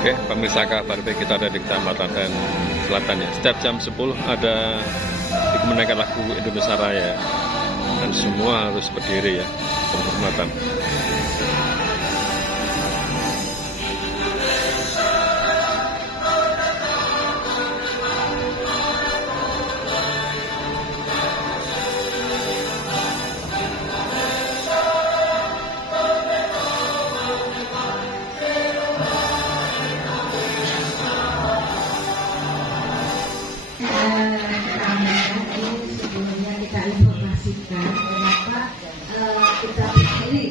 Oke, pemirsa kabar baik, kita ada di Kecamatan Selatan ya. Setiap jam 10 ada dikemenangkan lagu Indonesia Raya dan semua harus berdiri ya, penghormatan. Kenapa kita pilih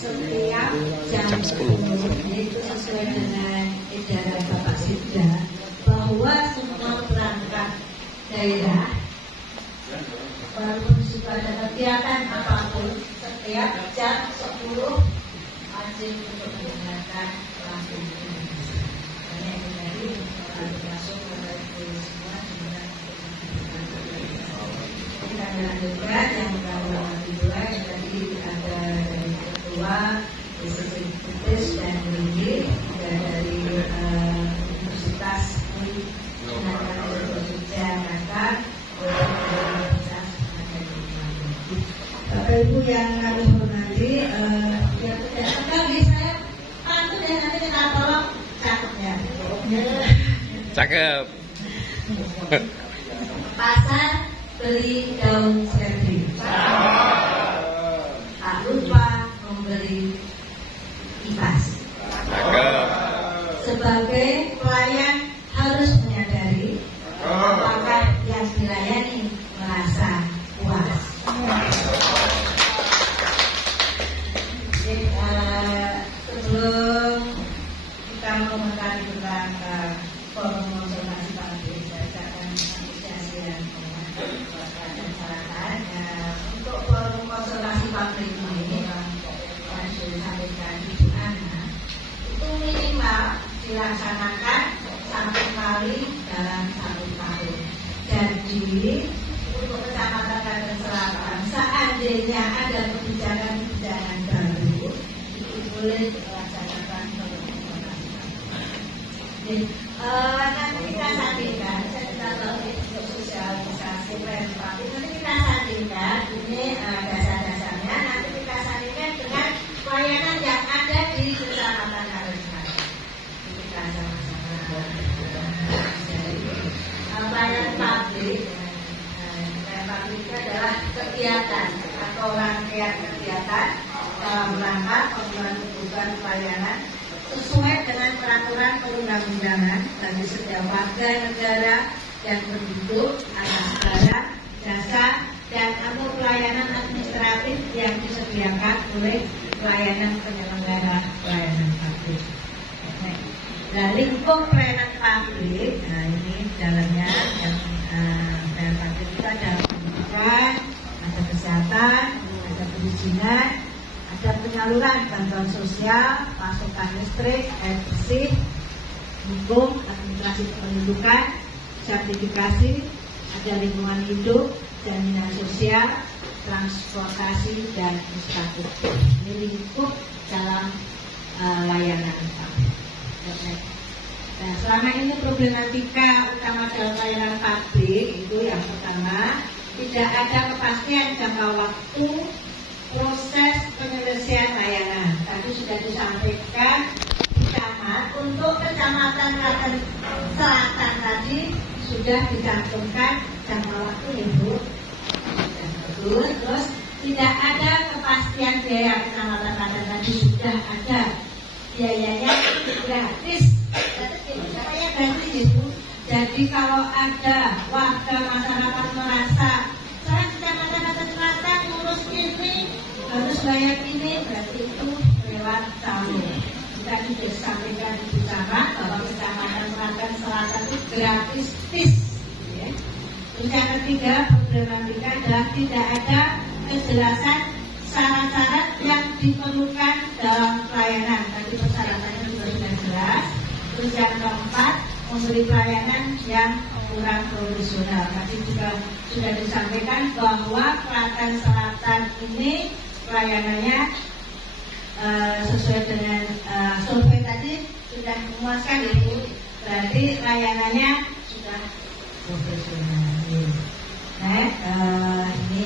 setiap jam 10 itu sesuai dengan edaran Bapak Sikda bahwa semua perangkat daerah walaupun sudah ada kegiatan apapun setiap jam 10 wajib untuk menggunakan lagu Indonesia. Karena itu tadi kalau masuk ke semua kita lanjutkan yang kedua yang tadi ada dari ketua Institut dan Tinggi dari Universitas Jakarta Universitas Bapak Ibu yang kami hormati, yang tidak sekali saya pantun dan nanti kita tolong cakep ya. Cakep. Pasar beli daun seledri, tak lupa membeli kipas. Sebagai pelayan harus menyadari apakah yang dilayani merasa puas. Jadi, sebelum kita mengumumkan tentang forum konsultasi pagi, saya akan apresiasi dan untuk forum konsultasi pabrik ini yang disampaikan Ibu Ana itu minimal dilaksanakan 1 kali dalam 1 tahun. Jadi untuk Kecamatan Klaten Selatan seandainya ada kebijakan-kebijakan baru itu boleh dilaksanakan forum konsultasi pabrik. Nanti kita sandingkan, saya tidak tahu untuk sosialisasi preventif. Nanti kita sandingkan ini dasar-dasarnya. Nanti kita sandingkan dengan pelayanan yang ada di Kecamatan Klaten Selatan. Kita sama-sama pelayanan pabrik. Pelayanan pabrik itu adalah kegiatan atau rangkaian kegiatan dalam rangka pemenuhan kebutuhan pelayanan sesuai dengan peraturan perundang-undangan bagi setiap warga negara yang penduduk atas barang, jasa, dan atau pelayanan administratif yang disediakan oleh pelayanan penyelenggara pelayanan pabrik. Nah, lingkup pelayanan pabrik, nah ini dalamnya yang pelayanan pabrik itu ada pendidikan, ada kesehatan, ada perizinan, ada penyaluran bantuan sosial, pasokan listrik, air bersih, hukum, administrasi kependudukan, sertifikasi, ada lingkungan hidup, jaminan sosial, transportasi, dan infrastruktur. Ini lingkup dalam layanan pabrik. Nah, selama ini problematika utama dalam layanan pabrik itu yang pertama, tidak ada kepastian jangka waktu proses penyelesaian layanan. Tadi sudah disampaikan di camat untuk Kecamatan Klaten Selatan tadi sudah dicantumkan jangka waktu Ibu. Terus tidak ada kepastian biaya Kecamatan Klaten tadi sudah ada biayanya gratis. Biayanya gratis Ibu. Jadi kalau ada warga masyarakat merasa saya Kecamatan Klaten Selatan ngurus ini harus bayar ini, berarti itu lewat salur. Kita sudah sampaikan di Camat bahwa Kecamatan Klaten Selatan itu gratis tis. Ya. Terus yang ketiga problematika adalah tidak ada kejelasan syarat-syarat yang diperlukan dalam pelayanan. Tadi persyaratannya juga sudah jelas. Terus yang keempat memberi pelayanan yang kurang profesional. Tadi juga sudah disampaikan bahwa Klaten Selatan ini pelayanannya sesuai dengan survei tadi sudah memuaskan itu, berarti layanannya sudah profesional. Ini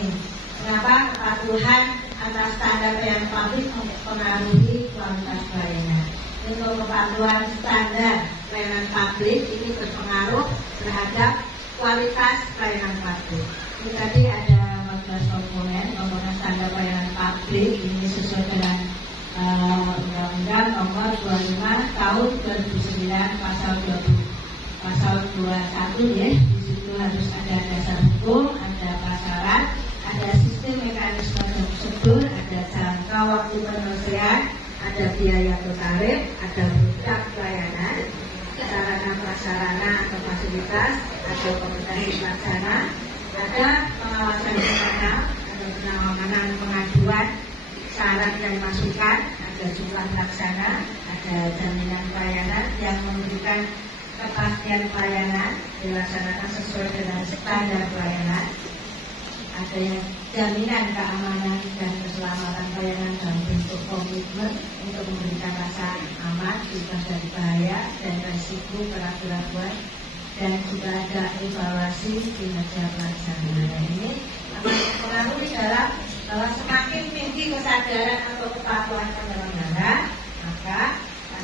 kenapa kepatuhan atas standar pelayanan publik mempengaruhi kualitas pelayanan. Untuk kepatuhan standar pelayanan publik ini berpengaruh terhadap kualitas pelayanan publik. Ini tadi ada 14 komponen standar pelayanan publik ini sesuai dengan Undang-Undang Nomor 25 Tahun 2009 Pasal 21 ya. Di situ harus ada dasar hukum, ada prasyarat, ada sistem mekanisme prosedur, ada jangka waktu penyelesaian, ada biaya atau tarif, ada produk pelayanan, sarana prasarana atau fasilitas, atau kompetensi pelaksana, ada pengawasan internal, ada penanganan pengaduan, syarat dan masukan, ada jumlah pelaksana, ada jaminan pelayanan yang memberikan kepastian pelayanan dilaksanakan sesuai dengan standar pelayanan, ada yang jaminan keamanan dan keselamatan pelayanan dalam bentuk komitmen untuk memberikan rasa aman, bebas dari bahaya dan risiko keraguan, dan juga ada evaluasi kinerja pelaksana. Ini akan mempengaruhi dalam bahwa semakin tinggi kesadaran atau kepatuhan penyelenggara, maka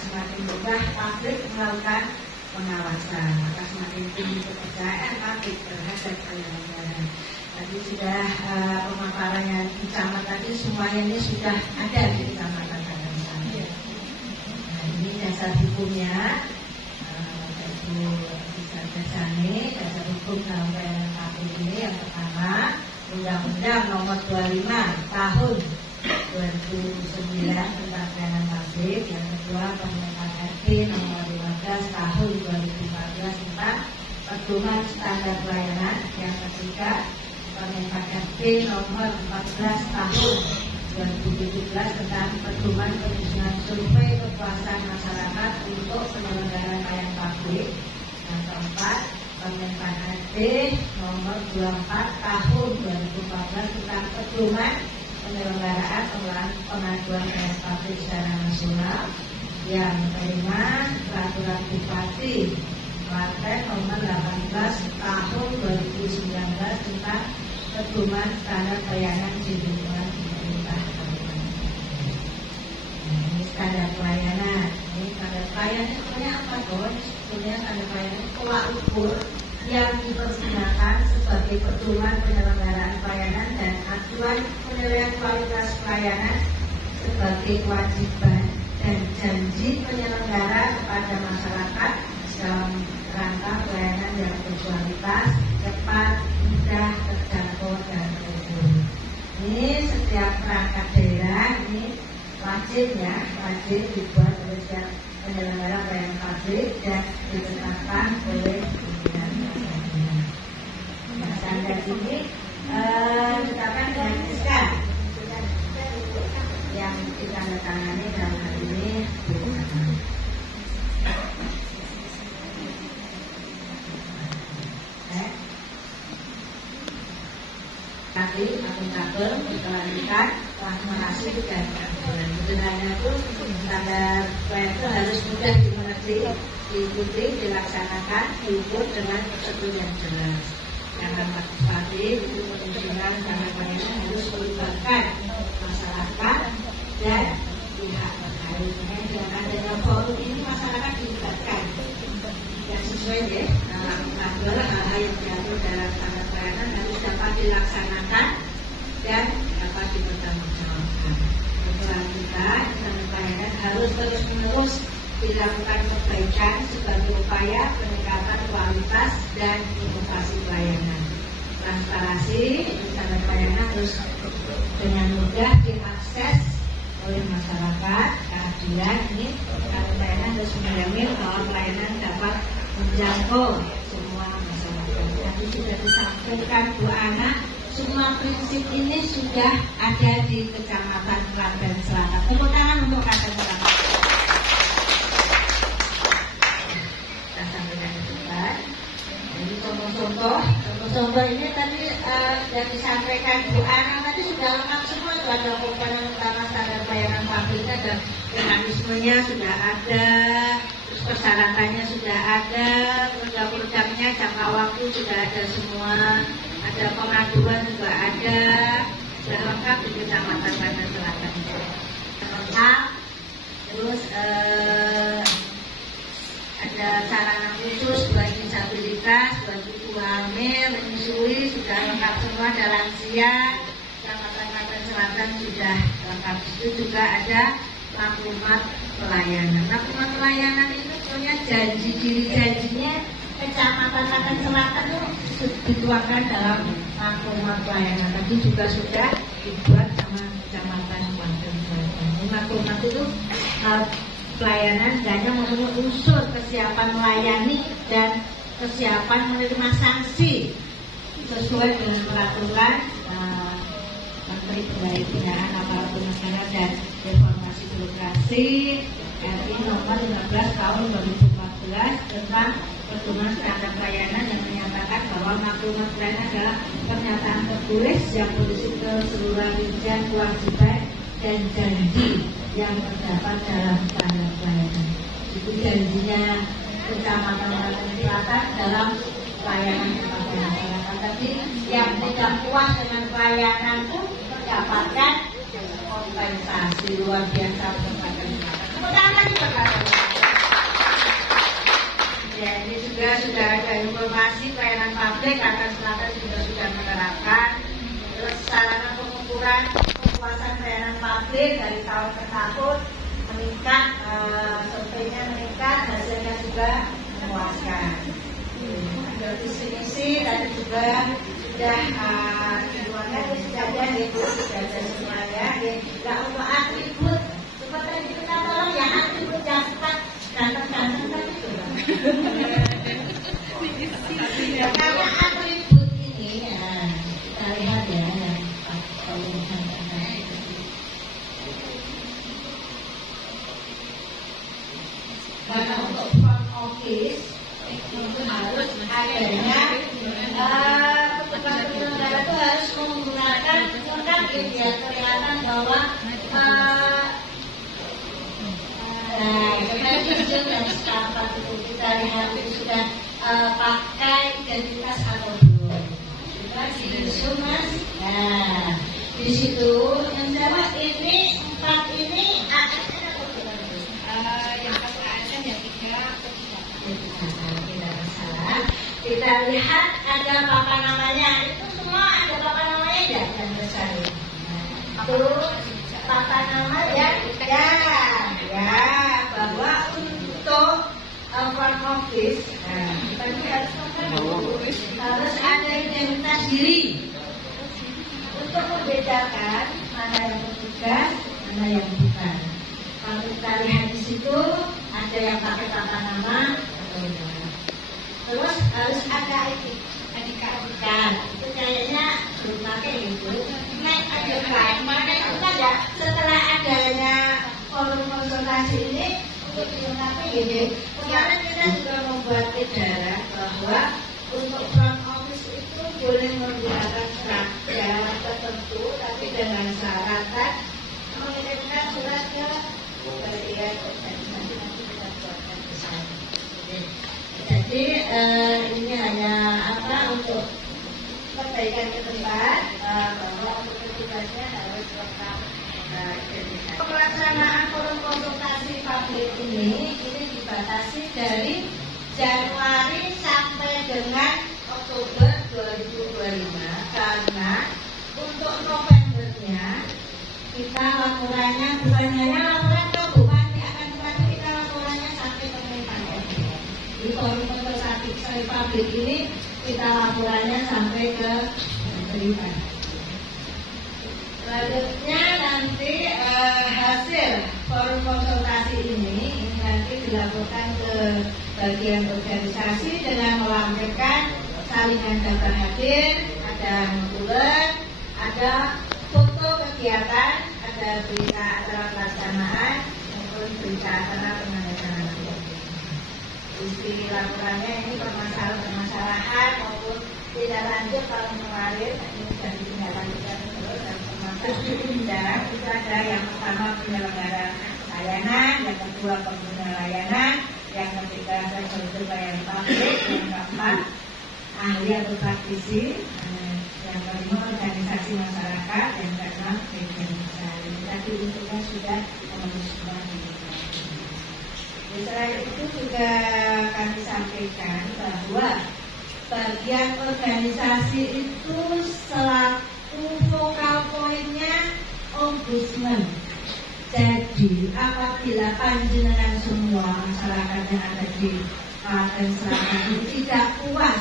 semakin mudah publik melakukan pengawasan, maka semakin tinggi kepercayaan publik terhadap penyelenggara. Tadi sudah pemaparannya di camat tadi, semuanya ini sudah ada di kecamatan Kadangsari. Nah, ini dasar hukumnya, yaitu dasar hukum dalam pelayanan publik ini yang pertama Undang-Undang Nomor 25 Tahun 2009 tentang pelayanan publik, yang kedua Permen RT Nomor 15 Tahun 2014 tentang pedoman standar pelayanan, yang ketiga Permen RT Nomor 14 Tahun 2017 tentang pedoman penyusunan survei kepuasan masyarakat untuk penyelenggaraan pelayanan publik, yang keempat Permen RT Nomor 24 Tahun 2014 tentang pedoman penyelenggaraan pengaduan pelayanan publik secara nasional, yang kelima Peraturan Bupati Klaten Nomor 18 Tahun 2019 tentang pedoman standar pelayanan di lingkungan pemerintah kabupaten. Ini standar pelayanan. Ini standar pelayanan sebenarnya apa tuh? Sebetulnya standar pelayanan tolak ukur yang dipergunakan sebagai pedoman penyelenggaraan pelayanan dan acuan penilaian kualitas pelayanan sebagai kewajiban dan janji penyelenggara kepada masyarakat dalam rangka pelayanan yang berkualitas, cepat, mudah, terjangkau dan terukur. Ini setiap perangkat daerah ini wajib dibuat oleh setiap penyelenggara pelayanan publik dan ditetapkan oleh pimpinan daerah. Nah, standar ini ditetapkan dengan SK yang ditandatangani dalam hal ini Tapi akuntabel dikelanjutan telah menghasil dan sebenarnya itu standar pelayanan itu harus mudah dimengerti, diikuti, dilaksanakan, diukur dengan prosedur yang jelas. Yang partisipatif itu penyusunan standar pelayanan harus melibatkan masyarakat dan pihak terkait. Dengan adanya forum ini masyarakat dilibatkan. Yang sesuai ya, dalam hal-hal yang diatur dalam standar pelayanan harus dapat dilaksanakan dan dapat dipertanggungjawabkan. Berkelanjutan, standar pelayanan harus terus-menerus dilakukan perbaikan sebagai upaya peningkatan kualitas dan inovasi pelayanan. Transparansi standar pelayanan harus dengan mudah diakses oleh masyarakat. Keadilan ini standar pelayanan harus menjamin bahwa pelayanan dapat menjangkau semua masyarakat. Tadi sudah disampaikan Bu Ana, semua prinsip ini sudah ada di Kecamatan Klaten Selatan. Tepuk tangan untuk Klaten Selatan. Kita sampaikan juga. Jadi contoh-contoh ini tadi yang disampaikan Bu Ana tadi sudah lengkap semua. Itu ada komponen utama standar pelayanan publik, ada mekanismenya sudah ada, persyaratannya sudah ada, produk-produknya, jangka waktu sudah ada semua, ada pengaduan juga ada, sudah lengkap di Kecamatan Klaten Selatan. Lengkap, terus ada sarana khusus buat disabilitas, buat ibu hamil, menyusui, sudah lengkap semua, ada lansia. Kecamatan Klaten Selatan sudah lengkap. Itu juga ada maklumat pelayanan. Maklumat pelayanan itu punya janji diri, janjinya Kecamatan Klaten Selatan itu dituangkan dalam maklumat pelayanan. Tadi juga sudah dibuat sama Kecamatan Klaten Selatan. Maklumat itu pelayanan hanya memenuhi unsur kesiapan melayani dan kesiapan menerima sanksi sesuai dengan peraturan Menteri Pemberdayaan Aparatur Negara dan Reformasi Birokrasi RI Nomor 15 Tahun 2014 tentang pedoman standar pelayanan yang menyatakan bahwa maklumat pelayanan adalah pernyataan tertulis yang berisi keseluruhan rincian kewajiban dan janji yang terdapat dalam standar pelayanan. Itu janjinya Kecamatan Klaten Selatan dalam pelayanan kepada masyarakat. Tapi yang tidak puas dengan pelayanan itu mendapatkan kompensasi luar biasa kepada masyarakat. Ya, ini juga sudah ada informasi pelayanan publik Klaten Selatan juga sudah menerapkan. Terus sarana pengukuran kepuasan pelayanan publik dari tahun ke tahun meningkat, surveinya meningkat, hasilnya juga memuaskan. Ada visi-misi tadi juga sudah semuanya sudah ada semuanya. Tidak untuk atribut seperti kita tolong ya atribut yang ganteng-ganteng tadi juga. Karena atribut ini ya kita lihat ya. Karena untuk front office itu harus adanya petugas penyelenggara itu harus menggunakan undang biar kelihatan bahwa dan sekarang itu kita lihat itu sudah pakai identitas atau belum. Kita di Mas, nah di situ yang jawab ini 4 ini ASN atau bukan? Yang satu ASN yang 3 atau tidak masalah. Kita lihat ada papan namanya, itu semua ada papan namanya ya yang besar. Terus papan nama ya bahwa untuk front office, harus ada identitas diri untuk membedakan mana yang petugas, mana yang bukan. Kalau kita lihat di situ ada yang pakai papan nama atau enggak. Terus harus ada adikan. Itu kayaknya belum pakai itu. Naik adikan, mana itu ada setelah adanya forum konsultasi ini untuk dilengkapi ya. Kemarin kita juga membuat edaran bahwa untuk front office itu boleh menggunakan seragam tertentu, tapi dengan syarat mengirimkan surat ke bagian organisasi nanti kita buatkan ke sana. Jadi ini hanya untuk perbaikan ke depan bahwa untuk petugasnya harus lengkap. Pelaksanaan forum konsultasi publik ini dibatasi dari Januari sampai dengan Oktober 2025 karena untuk Novembernya kita laporannya bukan hanya laporan ke Bupati akan tetapi kita laporannya sampai ke Kementerian. Di forum konsultasi publik ini kita laporannya sampai ke Kementerian. Selanjutnya nanti hasil forum konsultasi ini nanti dilakukan ke bagian organisasi dengan melampirkan salinan data hadir, ada notulen, ada foto kegiatan, ada berita acara pelaksanaan maupun berita acara penandatanganan. Isi laporannya ini permasalahan maupun tidak lanjut tahun kemarin ini sudah ditindaklanjuti terus dan termasuk dan itu ada yang pertama penyelenggara layanan, yang kedua pengguna layanan, yang ketiga stakeholder pelayanan publik, yang keempat ahli atau praktisi, yang kelima organisasi masyarakat, yang keenam media sosial. Tadi untuknya sudah memenuhi semua ini. Selain itu juga kami sampaikan bahwa bagian organisasi itu selaku vokal poinnya ombudsman. Jadi apabila panjenengan semua masyarakat yang ada di Klaten Selatan ini tidak puas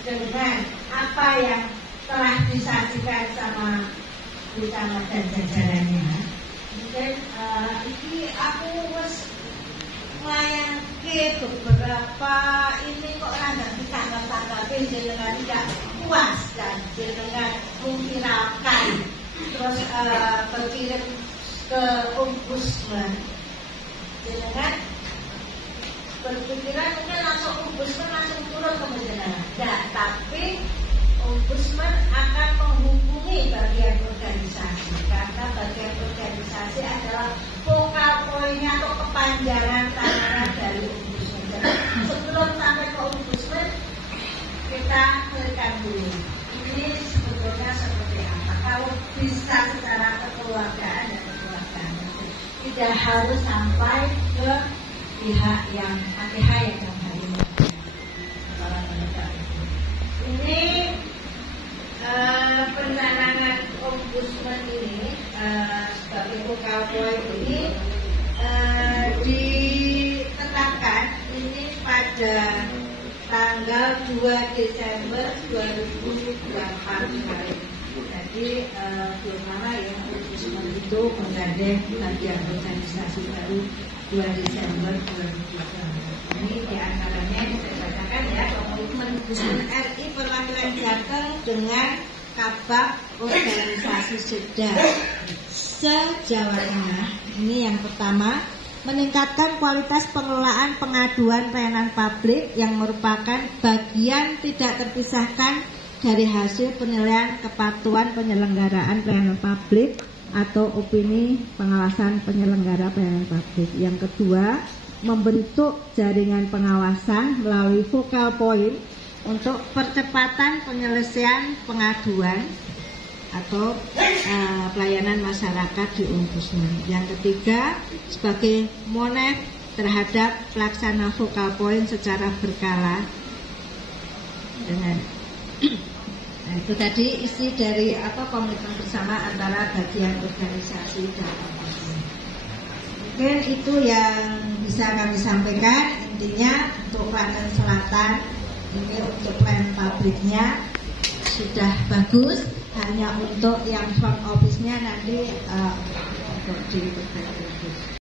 dengan apa yang telah disajikan sama Camat dan jajarannya, mungkin ini aku melayangke beberapa ini kok nggak bisa ngerti jenengan tidak puas dan jenengan menghiraukan terus berkirim ke ombudsman, jenengan berpikiran mungkin langsung ombudsman langsung turun ke jenengan. Nah, tapi ombudsman akan menghubungi bagian organisasi karena bagian organisasi adalah vokal poinnya atau kepanjangan tangan dari ombudsman. Jadi, sebelum sampai ke ombudsman kita clearkan dulu ini sebetulnya seperti apa. Kalau bisa secara kekeluargaan dan kekeluargaan tidak harus sampai ke pihak yang hari ini. Ini penanganan ombudsman ini sebagai vokal point ini ditetapkan ini pada tanggal 2 Desember 2024 kemarin. Jadi belum lama ya ombudsman itu menggandeng bagian organisasi baru 2 Desember 2024. Ini diantaranya saya katakan ya Ombudsman RI perwakilan Jateng dengan Kabak Organisasi Seda se-Jawa Tengah. Ini yang pertama, meningkatkan kualitas pengelolaan pengaduan pelayanan publik yang merupakan bagian tidak terpisahkan dari hasil penilaian kepatuhan penyelenggaraan pelayanan publik atau opini pengawasan penyelenggara pelayanan publik. Yang kedua, membentuk jaringan pengawasan melalui focal point untuk percepatan penyelesaian pengaduan atau pelayanan masyarakat di ombudsman. Yang ketiga, sebagai monef terhadap pelaksana focal point secara berkala dengan nah, itu tadi isi dari komitmen bersama antara bagian organisasi dan ombudsman. Mungkin itu yang bisa kami sampaikan. Intinya untuk Klaten Selatan ini untuk pelayanan publiknya sudah bagus, hanya untuk yang front office-nya nanti untuk diperbaiki.